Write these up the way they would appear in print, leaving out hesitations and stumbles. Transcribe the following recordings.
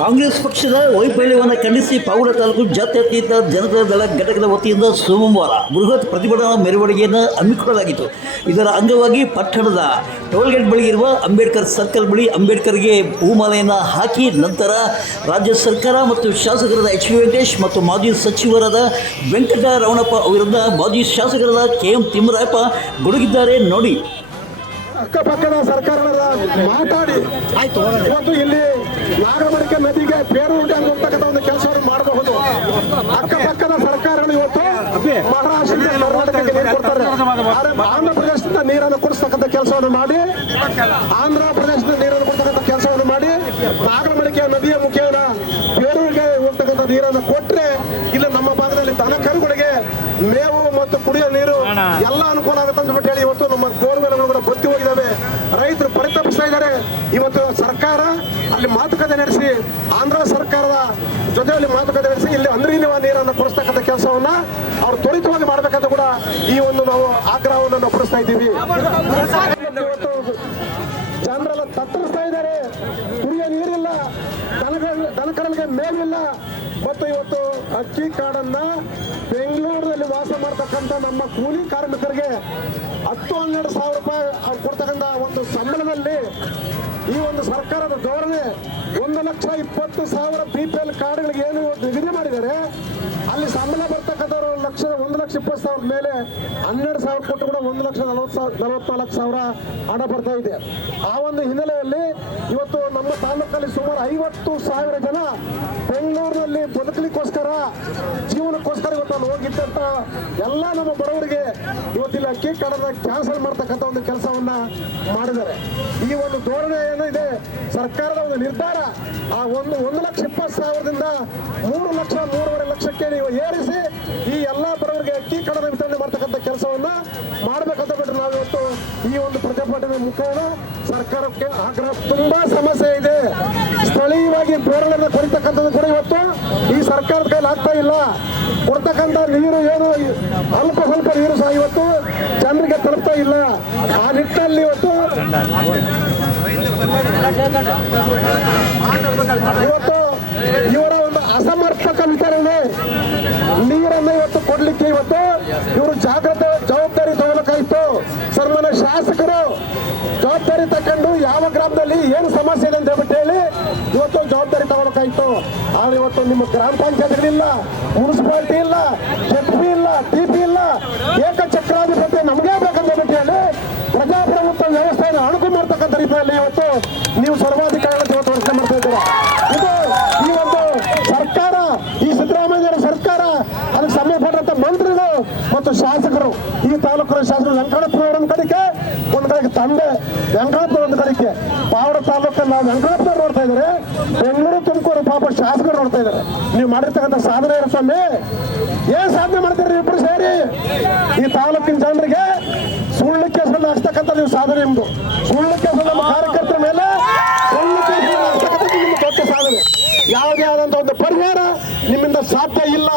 ಕಾಂಗ್ರೆಸ್ ಪಕ್ಷದ ವೈಫಲ್ಯವನ್ನು ಖಂಡಿಸಿ ಪಾವಗಡ ತಾಲೂಕು ಜಾತ್ಯತೀತ ಜನತಾ ದಳ ಘಟಕದ ವತಿಯಿಂದ ಸೋಮವಾರ ಬೃಹತ್ ಪ್ರತಿಭಟನಾ ಮೆರವಣಿಗೆಯನ್ನು ಹಮ್ಮಿಕೊಳ್ಳಲಾಗಿತ್ತು. ಇದರ ಅಂಗವಾಗಿ ಪಟ್ಟಣದ ಟೋಲ್ಗೇಟ್ ಬಳಿ ಇರುವ ಅಂಬೇಡ್ಕರ್ ಸರ್ಕಲ್ ಬಳಿ ಅಂಬೇಡ್ಕರ್ಗೆ ಹೂಮಾಲೆಯನ್ನು ಹಾಕಿ ನಂತರ ರಾಜ್ಯ ಸರ್ಕಾರ ಮತ್ತು ಶಾಸಕರಾದ ಎಚ್ ವಿ ವೆಂಕಟೇಶ್ ಮತ್ತು ಮಾಜಿ ಸಚಿವರಾದ ವೆಂಕಟರಮಣಪ್ಪ ವಿರುದ್ಧ ಮಾಜಿ ಶಾಸಕರಾದ KM ತಿಮ್ಮರಾಯಪ್ಪ ಗುಡುಗಿದ್ದಾರೆ ನೋಡಿ. ಅಕ್ಕಪಕ್ಕದ ಸರ್ಕಾರದ ಮಾತಾಡಿ ಇವತ್ತು ಇಲ್ಲಿ ನಾಗಮಣಿಕೆ ನದಿಗೆ ಬೇರೂರು ಡ್ಯಾಮ್ ಹೋಗ್ತಕ್ಕಂಥ ಒಂದು ಕೆಲಸವನ್ನು ಮಾಡಬಹುದು. ಅಕ್ಕಪಕ್ಕದ ಸರ್ಕಾರಗಳು ಇವತ್ತು ಮಹಾರಾಷ್ಟ್ರದಿಂದ ಕರ್ನಾಟಕಕ್ಕೆ ನೀರು ಕೊಡ್ತಾರೆ. ಆಂಧ್ರ ಪ್ರದೇಶದಿಂದ ನೀರನ್ನು ಕೊಡಿಸ್ತಕ್ಕಂಥ ಕೆಲಸವನ್ನು ಮಾಡಿ ನಾಗಮಣಿಕೆ ನದಿಯ ಮುಖೇನ ಬೇರೂರಿಗೆ ಹೋಗ್ತಕ್ಕಂಥ ನೀರನ್ನು ಕೊಟ್ಟರೆ ಇಲ್ಲಿ ನಮ್ಮ ಭಾಗದಲ್ಲಿ ದನ ಕರುಗಳಿಗೆ ಮೇವು ಮತ್ತು ಕುಡಿಯೋ ನೀರು ಎಲ್ಲ ಅನುಕೂಲ ಆಗುತ್ತೆ ಅಂತ ಹೇಳಿ ಇವತ್ತು ನಮ್ಮ ಬೋರ್ವೆಲ್ಗಳು ಕೂಡ ಬತ್ತಿ ಹೋಗಿದ್ದಾವೆ. ರೈತರು ಪರಿತಪಿಸ್ತಾ ಇದ್ದಾರೆ. ಇವತ್ತು ಸರ್ಕಾರ ಅಲ್ಲಿ ಮಾತುಕತೆ ನಡೆಸಿ ಆಂಧ್ರ ಸರ್ಕಾರದ ಜೊತೆಯಲ್ಲಿ ಮಾತುಕತೆ ನಡೆಸಿ ಇಲ್ಲಿ ಅಂದ್ರೀನಿವ ನೀರನ್ನು ಕೊಡಿಸ್ತಕ್ಕಂಥ ಕೆಲಸವನ್ನ ಅವ್ರು ತ್ವರಿತವಾಗಿ ಮಾಡಬೇಕಂತ ಕೂಡ ಈ ಒಂದು ನಾವು ಆಗ್ರಹವನ್ನು ನಾವು ಪಡಿಸ್ತಾ ಇದ್ದೀವಿ. ಇವತ್ತು ಜನರೆಲ್ಲ ತತ್ತರಿಸ್ತಾ ಇದ್ದಾರೆ. ಕುಡಿಯೋ ನೀರಿಲ್ಲ, ದನಕರಗಳಿಗೆ ಮೇವಿಲ್ಲ. ಮತ್ತು ಇವತ್ತು ಅಕ್ಕಿ ಕಾಡನ್ನ ಬೆಂಗಳೂರಿನಲ್ಲಿ ವಾಸ ಮಾಡ್ತಕ್ಕಂಥ ನಮ್ಮ ಕೂಲಿ ಕಾರ್ಮಿಕರಿಗೆ 10-12 ಸಾವಿರ ರೂಪಾಯಿ ಕೊಡ್ತಕ್ಕಂಥ ಒಂದು ಸಂಬಳದಲ್ಲಿ ಈ ಒಂದು ಸರ್ಕಾರದ ಧೋರಣೆ 1,20,000 BPL ಕಾರ್ಡ್ಗಳಿಗೆ ಏನು ನಿಗದಿ ಮಾಡಿದ್ದಾರೆ. ಅಲ್ಲಿ ಸಂಬಳ ಬರ್ತಕ್ಕಂಥವ್ರು 1,20,000 ಮೇಲೆ 12,000 ಕೊಟ್ಟು ಕೂಡ 1,44,000 ಹಣ ಬರ್ತಾ ಇದೆ. ಆ ಒಂದು ಹಿನ್ನೆಲೆಯಲ್ಲಿ ಇವತ್ತು ನಮ್ಮ ತಾಲೂಕಲ್ಲಿ ಸುಮಾರು 50,000 ಜನ ಬೆಂಗಳೂರಿನಲ್ಲಿ ಬದುಕಲಿಕ್ಕೋಸ್ಕರ ಜೀವನಕ್ಕೋಸ್ಕರ ಇವತ್ತು ಅಲ್ಲಿ ಹೋಗಿದ್ದಂತ ಎಲ್ಲ ನಮ್ಮ ಬಡವರಿಗೆ ಇವತ್ತಿಲ್ಲಿ ಅಕ್ಕಿ ಕಾರ್ಡನ್ನ ಕ್ಯಾನ್ಸಲ್ ಮಾಡ್ತಕ್ಕಂಥ ಒಂದು ಕೆಲಸವನ್ನ ಮಾಡಿದ್ದಾರೆ. ಈ ಒಂದು ಧೋರಣೆ ಏನಿದೆ ಸರ್ಕಾರದ ಒಂದು ನಿರ್ಧಾರ, ಆ 1,20,000ದಿಂದ 3 ಲಕ್ಷ 3.5 ಲಕ್ಷಕ್ಕೆ ನೀವು ಏರಿಸಿ ಈ ಎಲ್ಲಾ ಬಡವರಿಗೆ ಅಕ್ಕಿ ಕಾರ್ಡನ್ನ ವಿತರಣೆ ಮಾಡ್ತಕ್ಕಂಥ ಕೆಲಸವನ್ನ ಮಾಡ್ಬೇಕಂತ ಬಿಟ್ಟು ನಾವು ಇವತ್ತು ಈ ಒಂದು ಪ್ರತಿಭಟನೆ ಮುಖೇನ ಸರ್ಕಾರಕ್ಕೆ ಆಗ್ರಹ. ತುಂಬಾ ಸಮಸ್ಯೆ ಇದೆ. ಸ್ಥಳೀಯವಾಗಿ ಬೋರ್ಗಳನ್ನು ಕೊಡಿತಕ್ಕಂಥದ್ದು ಕೂಡ ಇವತ್ತು ಈ ಸರ್ಕಾರದ ಕೈಲಿ ಆಗ್ತಾ ಇಲ್ಲ. ಕೊಡ್ತಕ್ಕಂಥ ನೀರು ಏನು ಅಲ್ಪ ಸ್ವಲ್ಪ ನೀರು ಸಹ ಇವತ್ತು ಜನರಿಗೆ ತಲುಪ್ತಾ ಇಲ್ಲ. ಆ ನಿಟ್ಟಿನಲ್ಲಿ ಇವತ್ತು ಇವರ ಒಂದು ಅಸಮರ್ಪಕ ವಿತರಣೆ ನೀರನ್ನು ಇವತ್ತು ಕೊಡ್ಲಿಕ್ಕೆ ಇವತ್ತು ಇವರು ಜವಾಬ್ದಾರಿ ತಗೊಳ್ಳಬೇಕಾಗಿತ್ತು. ಸನ್ಮಾನ್ಯ ಶಾಸಕರು ಜವಾಬ್ದಾರಿ ತಕೊಂಡು ಯಾವ ಗ್ರಾಮದಲ್ಲಿ ಏನು ಸಮಸ್ಯೆ ಇದೆ ಅಂತ ಹೇಳ್ಬಿಟ್ಟು ಹೇಳಿ ಇವತ್ತು ಜವಾಬ್ದಾರಿ ತಗೊಳ್ಳಬೇಕಾಗಿತ್ತು. ಆದ್ರೆ ಇವತ್ತು ನಿಮ್ಮ ಗ್ರಾಮ ಪಂಚಾಯತ್ಗಳಿಲ್ಲ, ಮುನ್ಸಿಪಾಲಿಟಿ ಇಲ್ಲ, ZP ಇಲ್ಲ, TP ಇಲ್ಲ, ಏಕಚಕ್ರಾಧಿಪತ್ಯ ನಮಗೆ ಬೇಕಂತ ಹೇಳ್ಬಿಟ್ಟು ಹೇಳಿ ಪ್ರಜಾಪ್ರಭುತ್ವ ವ್ಯವಸ್ಥೆಯನ್ನು ಅಣಕು ಮಾಡ್ತಕ್ಕಂಥ ರೀತಿಯಲ್ಲಿ ಇವತ್ತು ನೀವು ಸರ್ವಾಧಿಕಾರಿಗಳನ್ನು ಇವತ್ತು ವರ್ಷ ಮಾಡ್ತಾ ಇದ್ದೀರಾ. ಇದು ಈ ಒಂದು ಸರ್ಕಾರ, ಈ ಸಿದ್ದರಾಮಯ್ಯ ಸರ್ಕಾರ, ಅದಕ್ಕೆ ಸಂಬಂಧಪಟ್ಟಂತ ಮಂತ್ರಿಗಳು ಮತ್ತು ಶಾಸಕರು, ಈ ತಾಲೂಕಿನ ಶಾಸಕರು ವೆಂಕಟಪ್ಪನವರ ಒಂದು ಕಡೆಗೆ, ಒಂದು ಕಡೆಗೆ ತಂದೆ ವೆಂಕಟಪ್ಪನವರ ಒಂದು ಕಡೆಗೆ, ಪಾವಗಡ ತಾಲೂಕಲ್ಲಿ ನಾವು ವೆಂಕಟಪ್ಪನವ್ರು ನೋಡ್ತಾ ಇದ್ದಾರೆ, ಬೆಂಗಳೂರು ತುಮಕೂರು ಪಾಪ ಶಾಸಕರು ನೋಡ್ತಾ ಇದ್ದಾರೆ. ನೀವು ಮಾಡಿರ್ತಕ್ಕಂಥ ಸಾಧನೆ ಇರೋ ಸ್ವಾಮಿ, ಏನ್ ಸಾಧನೆ ಮಾಡ್ತೀರಿ ಇಬ್ಬರು ಸೇರಿ? ಈ ತಾಲೂಕಿನ ಜನರಿಗೆ ಸುಳ್ಳು ಕೇಸನ್ನು ಹಚ್ತಕ್ಕಂಥ ನೀವು ಸಾಧನೆ ನಿಮ್ದು. ಸುಳ್ಳು ಕೇಸು ನಮ್ಮ ಕಾರ್ಯಕರ್ತರ ಮೇಲೆ ಸುಳ್ಳು ಕೇಸನ್ನು ಹಚ್ತಕ್ಕಂಥ ನಿಮ್ಮ ದೊಡ್ಡ ಸಾಧನೆ. ಯಾವುದೇ ಆದಂತ ಒಂದು ಪರಿಹಾರ ನಿಮ್ಮಿಂದ ಸಾಧ್ಯ ಇಲ್ಲ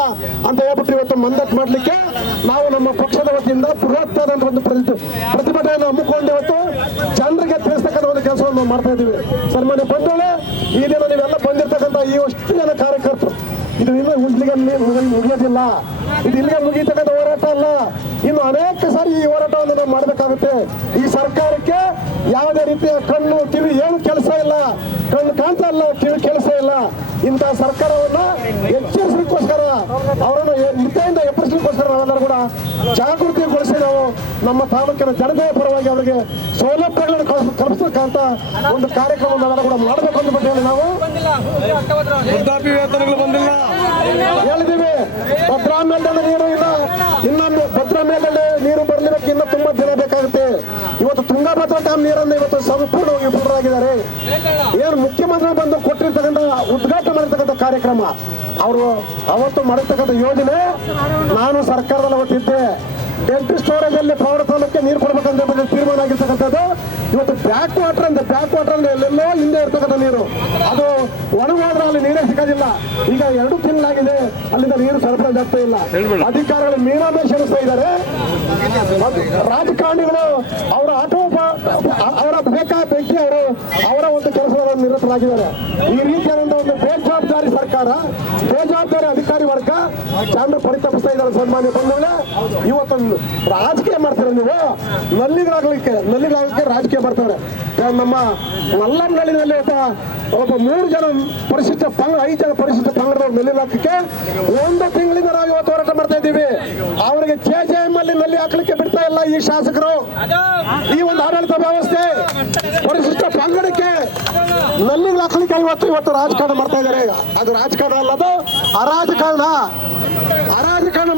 ಅಂತ ಹೇಳ್ಬಿಟ್ಟು ಇವತ್ತು ಮಂದಟ್ ಮಾಡ್ಲಿಕ್ಕೆ ನಾವು ನಮ್ಮ ಪಕ್ಷದ ವತಿಯಿಂದ ಬೃಹತ್ ಆದಂತ ಒಂದು ಪ್ರತಿಭಟನೆಯನ್ನು ಹಮ್ಮಿಕೊಂಡು ಇವತ್ತು ಜನರಿಗೆ ತಿಳಿಸ್ತಕ್ಕಂಥ ಒಂದು ಕೆಲಸವನ್ನು ನಾವು ಮಾಡ್ತಾ ಇದ್ದೀವಿ. ಸನ್ಮಾನ್ಯ ಬಂಧುಗಳೇ, ಈ ದಿನ ನೀವೆಲ್ಲ ಬಂದಿರ್ತಕ್ಕಂಥ ಈ ಅಷ್ಟು ಜನ ಕಾರ್ಯಕರ್ತರು, ಇದು ಇನ್ನು ಮುಗಿಯೋದಿಲ್ಲ. ಇದು ಇಲ್ಲಿಗೆ ಮುಗಿತಕ್ಕಂಥ ಹೋರಾಟ ಅಲ್ಲ. ಇನ್ನು ಅನೇಕ ಸಾರಿ ಈ ಹೋರಾಟವನ್ನು ನಾವು ಮಾಡಬೇಕಾಗುತ್ತೆ. ಈ ಸರ್ಕಾರಕ್ಕೆ ಯಾವುದೇ ರೀತಿಯ ಕಣ್ಣು ಕಿವಿ ಏನು ಕೆಲಸ ಇಲ್ಲ, ಕಣ್ಣು ಕಾಣ್ತಾ ಇಲ್ಲ, ಕಿವಿ ಕೆಲಸ ಇಲ್ಲ. ಇಂತಹ ಸರ್ಕಾರವನ್ನ ಎಚ್ಚರಿಸಲಿಕ್ಕೋಸ್ಕರ, ಅವರನ್ನು ನಿಷ್ಠೆಯಿಂದ ಎಪ್ಪರಿಸಲಿಕ್ಕೋಸ್ಕರ ನಾವೆಲ್ಲರೂ ಕೂಡ ಜಾಗೃತಿಗೊಳಿಸಿ ನಾವು ನಮ್ಮ ತಾಲೂಕಿನ ಜನತೆಯ ಪರವಾಗಿ ಅವರಿಗೆ ಸೌಲಭ್ಯಗಳನ್ನು ಕಲ್ಪಿಸತಕ್ಕಂಥ ಒಂದು ಕಾರ್ಯಕ್ರಮ ನಾವೆಲ್ಲ ಕೂಡ ಮಾಡಬೇಕು ಅಂತ ಹೇಳಿ ನಾವು ವೃದ್ಧಾಪ್ಯ ವೇತನಗಳು ಬಂದಿಲ್ಲ ಹೇಳಿದೀವಿ. ಭದ್ರಾ ಮೇಲ್ದಂಡೆ ನೀರು ಇಲ್ಲ, ಇನ್ನೊಂದು ಭದ್ರಾ ಮೇಲ್ದಂಡೆ ನೀರು ಬರಲಿಕ್ಕೆ ಇನ್ನೂ ತುಂಬಾ ದಿನ ಬೇಕಾಗುತ್ತೆ. ಇವತ್ತು ತುಂಗಭದ್ರಾ ಡ್ಯಾಮ್ ನೀರನ್ನು ಇವತ್ತು ಸಂಪೂರ್ಣವಾಗಿ ವಿಫಲರಾಗಿದ್ದಾರೆ. ಏನು ಮುಖ್ಯಮಂತ್ರಿ ಬಂದು ಕೊಟ್ಟಿರ್ತಕ್ಕಂಥ ಉದ್ಘಾಟನೆ ಮಾಡಿರ್ತಕ್ಕಂಥ ಕಾರ್ಯಕ್ರಮ, ಅವರು ಅವತ್ತು ಮಾಡಿರ್ತಕ್ಕಂಥ ಯೋಜನೆ, ನಾನು ಸರ್ಕಾರದಲ್ಲಿ ಅವತ್ತಿದ್ದೆ. ಡೆಂಟ್ ಸ್ಟೋರೇಜ್ ಅಲ್ಲಿ ಪಾವಗಡ ತಾಲೂಕಿಗೆ ನೀರು ಕೊಡ್ಬೇಕಂತ ತೀರ್ಮಾನ ಆಗಿರ್ತಕ್ಕಂಥದ್ದು. ಇವತ್ತು ಬ್ಯಾಕ್ ವಾಟರ್ ಎಲ್ಲೆಲ್ಲೋ ಹಿಂದೆ ಇರ್ತಕ್ಕಂಥ ನೀರು, ಅದು ಒಣಗೋದ್ರೆ ಅಲ್ಲಿ ನೀರೇ ಸಿಗೋದಿಲ್ಲ. ಈಗ 2 ತಿಂಗಳಾಗಿದೆ, ಅಲ್ಲಿಂದ ನೀರು ಸರಬರಾಜು ಆಗ್ತಾ ಇಲ್ಲ. ಅಧಿಕಾರಿಗಳು ಮೀನಾಮೇಷ ಎಣಿಸ್ತಾ ಇದ್ದಾರೆ. ರಾಜಕಾರಣಿಗಳು ಅವರ ಅವರ ಬೇಕಾ-ಬೇಕಿ ಅವರ ಒಂದು ಕೆಲಸಗಳನ್ನು ನಿರತರಾಗಿದ್ದಾರೆ. ಈ ರೀತಿಯಾದಂತಹ ಒಂದು ಬೇಜವಾಬ್ದಾರಿ ಸರ್ಕಾರ, ಬೇಜವಾಬ್ದಾರಿ ಅಧಿಕಾರಿ ವರ್ಗ ಜನರು ಪರಿತಪಿಸ್ತಾ ಇದ್ದಾರೆ. ಸನ್ಮಾನ್ಯ ಬಂಧುಗಳೇ, ಇವತ್ತೊಂದು ರಾಜಕೀಯ ಮಾಡ್ತಾರೆ ನೀವು. ನಲ್ಲಿಗಳಾಗಲಿಕ್ಕೆ ರಾಜಕೀಯ ಮಾಡ್ತಾರೆ. ನಮ್ಮ ನಲ್ಲಂಗಡಿನಲ್ಲಿ ಒಬ್ಬ 3 ಜನ ಪರಿಶಿಷ್ಟ 5 ಜನ ಪರಿಶಿಷ್ಟ ಪಂಗಡದವ್ರು ನಲ್ಲಿ ಹಾಕಕ್ಕೆ 1 ತಿಂಗಳಿಂದ ನಾವು ಇವತ್ತು ಹೋರಾಟ ಮಾಡ್ತಾ ಇದ್ದೀವಿ. ಅವರಿಗೆ JJM ಅಲ್ಲಿ ನಲ್ಲಿ ಹಾಕ್ಲಿಕ್ಕೆ ಬಿಡ್ತಾ ಇಲ್ಲ ಈ ಶಾಸಕರು. ಈ ಒಂದು ಆಡಳಿತ ವ್ಯವಸ್ಥೆ ಪರಿಶಿಷ್ಟ ಪಂಗಡಕ್ಕೆ ನಲ್ಲಿ ಹಾಕ್ಲಿಕ್ಕೆ ಇವತ್ತು ರಾಜಕಾರಣ ಮಾಡ್ತಾ ಇದ್ದಾರೆ. ಅದು ರಾಜಕಾರಣ ಅಲ್ಲದು ಅರಾಜಕಾರಣ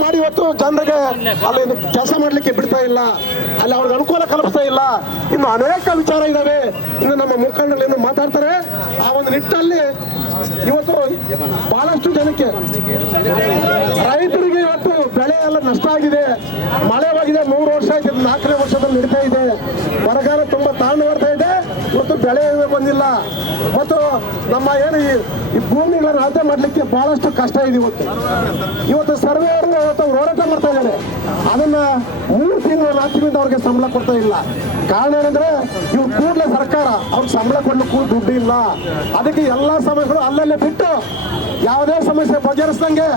ಮಾಡಿ ಇವತ್ತು ಜನರಿಗೆ ಅಲ್ಲಿ ಕೆಲಸ ಮಾಡ್ಲಿಕ್ಕೆ ಬಿಡ್ತಾ ಇಲ್ಲ, ಅಲ್ಲಿ ಅವ್ರಿಗೆ ಅನುಕೂಲ ಕಲ್ಪಿಸ್ತಾ ಇಲ್ಲ. ಇನ್ನು ಅನೇಕ ವಿಚಾರ ಇದಾವೆ. ಇನ್ನು ನಮ್ಮ ಮುಖಂಡರು ಏನು ಮಾತಾಡ್ತಾರೆ. ಆ ಒಂದು ನಿಟ್ಟಲ್ಲಿ ಇವತ್ತು ಬಹಳಷ್ಟು ಜನಕ್ಕೆ ರೈತರಿಗೆ ಇವತ್ತು ಬೆಳೆ ಎಲ್ಲ ನಷ್ಟ ಆಗಿದೆ. ಮಳೆವಾಗಿದೆ, 3 ವರ್ಷ ಆಗಿದೆ, 4ನೇ ವರ್ಷದಲ್ಲಿ ನಡೀತಾ ಇದೆ. ಬರಗಾಲ ತುಂಬಾ ತಾಂಡು ಬರ್ತಾ ಇದೆ. ಇವತ್ತು ಬೆಳೆ ಬಂದಿಲ್ಲ. ಮತ್ತು ನಮ್ಮ ಏನು ಈ ಭೂಮಿಗಳನ್ನು ಅಳತೆ ಮಾಡ್ಲಿಕ್ಕೆ ಬಹಳಷ್ಟು ಕಷ್ಟ ಇದೆ. ಇವತ್ತು ಸರ್ವೆ ಹೋರಾಟ ಮಾಡ್ತಾ ಇದ್ದಾರೆ. ಅದನ್ನ 3 ತಿಂಗಳು 4 ತಿಂಗಳಿಂದ ಅವ್ರಿಗೆ ಸಂಬಳ ಕೊಡ್ತಾ ಇಲ್ಲ. ಕಾರಣ ಏನಂದ್ರೆ ಇವ್ರು ಕೂಡಲೇ ಸರ್ಕಾರ ಅವ್ರಿಗೆ ಸಂಬಳ ಕೊಡ್ಲಿಕ್ಕೂ ದುಡ್ಡು ಇಲ್ಲ. ಅದಕ್ಕೆ ಎಲ್ಲಾ ಸಮಸ್ಯೆಗಳು ಅಲ್ಲಲ್ಲೇ ಬಿಟ್ಟು, ಯಾವುದೇ ಸಮಸ್ಯೆ ಬಗೆಹರಿಸಂಗೆ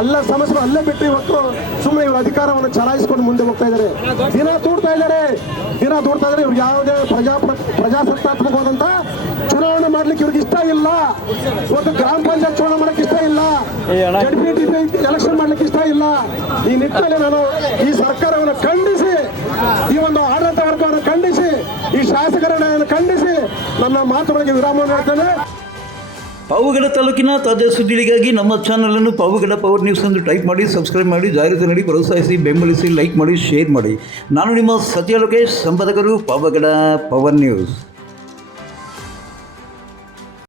ಅಲ್ಲ ಸಮಸ್ಯೆಗಳು ಅಲ್ಲೇ ಬಿಟ್ಟು ಇವತ್ತು ಸುಮ್ಮನೆ ಇವ್ರ ಅಧಿಕಾರವನ್ನು ಚಲಾಯಿಸಿಕೊಂಡು ಮುಂದೆ ಹೋಗ್ತಾ ಇದ್ದಾರೆ. ದಿನ ದೂಡ್ತಾ ಇದ್ದಾರೆ. ಇವ್ರು ಯಾವುದೇ ಪ್ರಜಾಸತ್ತಾತ್ಮಕವಾದಂತ ಚುನಾವಣೆ ಮಾಡ್ಲಿಕ್ಕೆ ಇವ್ರಿಗೆ ಇಷ್ಟ ಇಲ್ಲ. ಇವತ್ತು ಗ್ರಾಮ ಪಂಚಾಯತ್ ಚುನಾವಣೆ ಮಾಡಕ್ಕೆ ಇಷ್ಟ ಇಲ್ಲ. ಎಲೆಕ್ಷನ್ ಮಾಡ್ಲಿಕ್ಕೆ ಇಷ್ಟ ಇಲ್ಲ. ಈ ನಿಟ್ಟಿನಲ್ಲಿ ನಾನು ಈ ಸರ್ಕಾರವನ್ನು ಖಂಡಿಸಿ, ಈ ಒಂದು ಆಡಳಿತ ವರ್ಗವನ್ನು ಖಂಡಿಸಿ, ಈ ಶಾಸಕರನ್ನು ಖಂಡಿಸಿ ನನ್ನ ಮಾತುಗಳಿಗೆ ವಿರಾಮವನ್ನು ಹೇಳ್ತೇನೆ. ಪಾವಗಡ ತಾಲೂಕಿನ ತಾಜಾ ಸುದ್ದಿಗಳಿಗಾಗಿ ನಮ್ಮ ಚಾನಲನ್ನು ಪಾವಗಡ ಪವರ್ ನ್ಯೂಸ್ ಎಂದು ಟೈಪ್ ಮಾಡಿ, ಸಬ್ಸ್ಕ್ರೈಬ್ ಮಾಡಿ, ಜಾಹೀರಾತು ನೀಡಿ ಪ್ರೋತ್ಸಾಹಿಸಿ, ಬೆಂಬಲಿಸಿ, ಲೈಕ್ ಮಾಡಿ, ಶೇರ್ ಮಾಡಿ. ನಾನು ನಿಮ್ಮ ಸತ್ಯ ಲೋಕೇಶ್, ಸಂಪಾದಕರು ಪಾವಗಡ ಪವರ್ ನ್ಯೂಸ್.